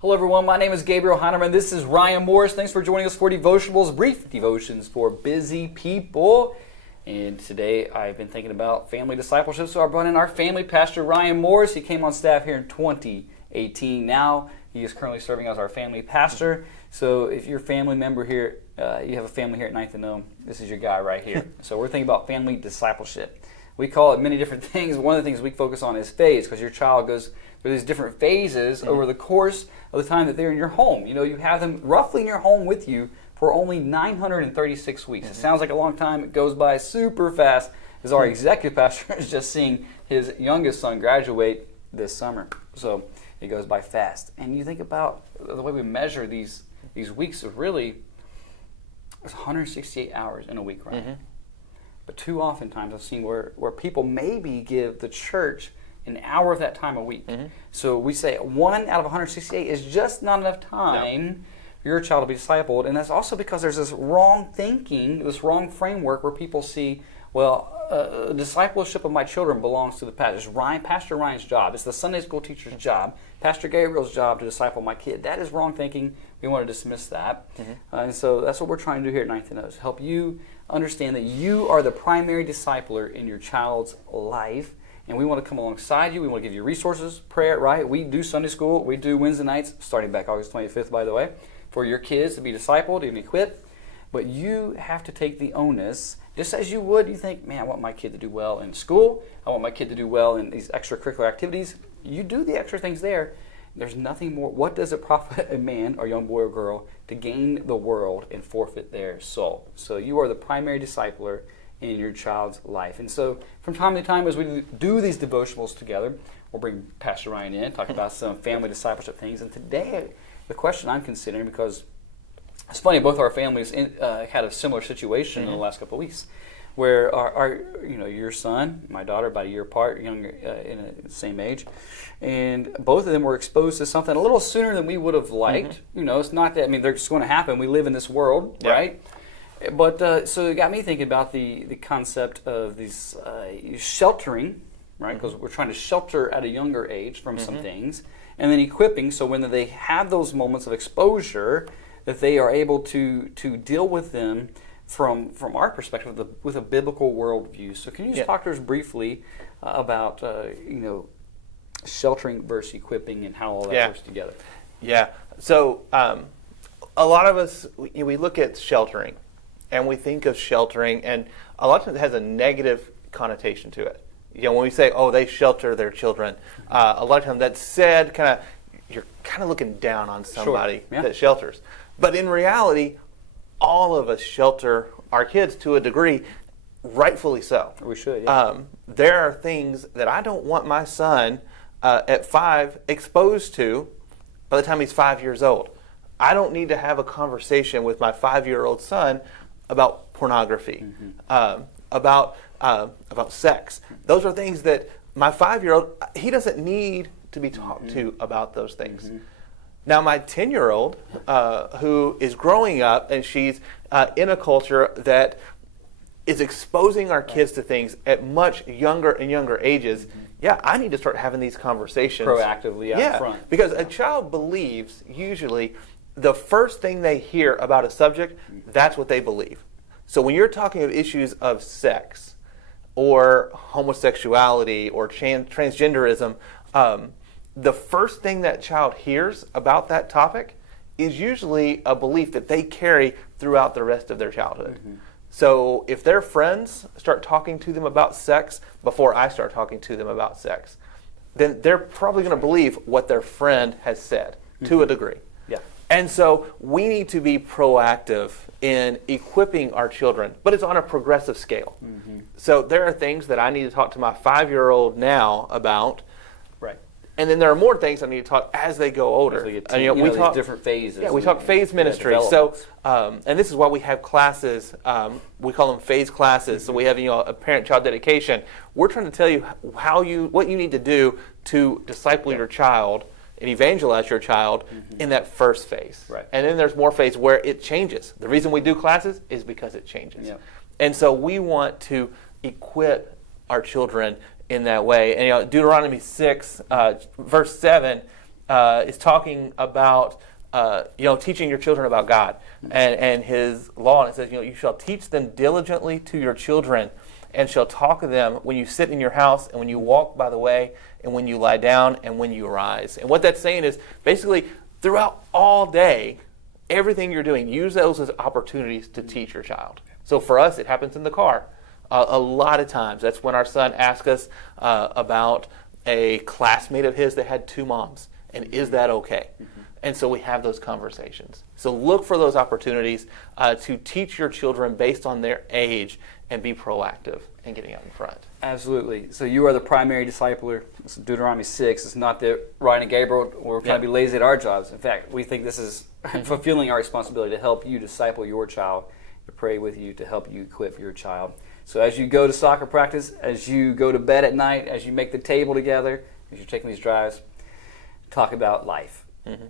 Hello everyone, my name is Gabriel Heineman. This is Ryan Morris. Thanks for joining us for Devotionables, brief devotions for busy people. And today I've been thinking about family discipleship, so I brought in our family pastor, Ryan Morris. He came on staff here in 2018. Now he is currently serving as our family pastor. So if you're a family member here, you have a family here at Ninth and Nome, this is your guy right here. So we're thinking about family discipleship. We call it many different things. One of the things we focus on is phase, because your child goes through these different phases over the course of the time that they're in your home. You know, you have them roughly in your home with you for only 936 weeks. It sounds like a long time. It goes by super fast, as our executive pastor is just seeing his youngest son graduate this summer. So it goes by fast. And you think about the way we measure these weeks of really, it's 168 hours in a week, right? But too often times I've seen where people maybe give the church an hour of that time a week. So we say 1 out of 168 is just not enough time for your child to be discipled. And that's also because there's this wrong thinking, this wrong framework where people see, well, discipleship of my children belongs to the pastor. It's Pastor Ryan's job. It's the Sunday school teacher's job. Pastor Gabriel's job to disciple my kid. That is wrong thinking. We want to dismiss that. And so that's what we're trying to do here at Ninth and Nome, help you understand that you are the primary discipler in your child's life. And we want to come alongside you. We want to give you resources, prayer, right? We do Sunday school. We do Wednesday nights, starting back August 25th, by the way, for your kids to be discipled and equipped. But you have to take the onus, just as you would. You think, man, I want my kid to do well in school. I want my kid to do well in these extracurricular activities. You do the extra things there. There's nothing more. What does it profit a man or young boy or girl to gain the world and forfeit their soul? So you are the primary discipler in your child's life. And so from time to time as we do these devotionals together, we'll bring Pastor Ryan in, talk about some family discipleship things. And today, the question I'm considering, because it's funny, both our families had a similar situation in the last couple of weeks, where our your son, my daughter, about a year apart, younger, in the same age, and both of them were exposed to something a little sooner than we would have liked. You know, it's not that, I mean, they're just going to happen. We live in this world, right? But so it got me thinking about the concept of these sheltering, right? Because we're trying to shelter at a younger age from some things, and then equipping, so when they have those moments of exposure, that they are able to deal with them from our perspective with a biblical worldview. So can you just talk to us briefly about sheltering versus equipping and how all that works together? Yeah. So a lot of us, we look at sheltering, and we think of sheltering, and a lot of times it has a negative connotation to it. You know, when we say, oh, they shelter their children, a lot of times that's said you're kind of looking down on somebody that shelters. But in reality, all of us shelter our kids to a degree, rightfully so. We should, there are things that I don't want my son at 5 exposed to by the time he's 5 years old. I don't need to have a conversation with my 5-year-old son about pornography, about sex. Those are things that my 5-year-old, he doesn't need to be talked to about those things. Now, my 10-year-old, who is growing up, and she's in a culture that is exposing our kids to things at much younger and younger ages, I need to start having these conversations. Proactively out front. Because a child believes, usually, the first thing they hear about a subject, that's what they believe. So when you're talking of issues of sex, or homosexuality, or transgenderism, the first thing that child hears about that topic is usually a belief that they carry throughout the rest of their childhood. So if their friends start talking to them about sex before I start talking to them about sex, then they're probably going to believe what their friend has said to a degree. And so we need to be proactive in equipping our children, but it's on a progressive scale. So there are things that I need to talk to my 5-year-old now about. And then there are more things I need to talk as they go older. We talk different phases. Yeah, we talk phase ministry. So, and this is why we have classes. We call them phase classes. So we have a parent-child dedication. We're trying to tell you what you need to do to disciple your child and evangelize your child in that first phase. And then there's more phase where it changes. The reason we do classes is because it changes. And so we want to equip our children in that way. And Deuteronomy 6, verse 7, is talking about teaching your children about God and His law. And it says, you shall teach them diligently to your children, and shall talk of them when you sit in your house, and when you walk by the way, and when you lie down, and when you rise. And what that's saying is basically throughout all day, everything you're doing, use those as opportunities to teach your child. So for us, it happens in the car. A lot of times, that's when our son asks us about a classmate of his that had 2 moms, and is that okay? And so we have those conversations. So look for those opportunities to teach your children based on their age and be proactive in getting out in front. Absolutely. So you are the primary discipler. It's Deuteronomy 6. It's not that Ryan and Gabriel were trying to be lazy at our jobs. In fact, we think this is fulfilling our responsibility to help you disciple your child, to pray with you, to help you equip your child. So as you go to soccer practice, as you go to bed at night, as you make the table together, as you're taking these drives, talk about life. Mm-hmm.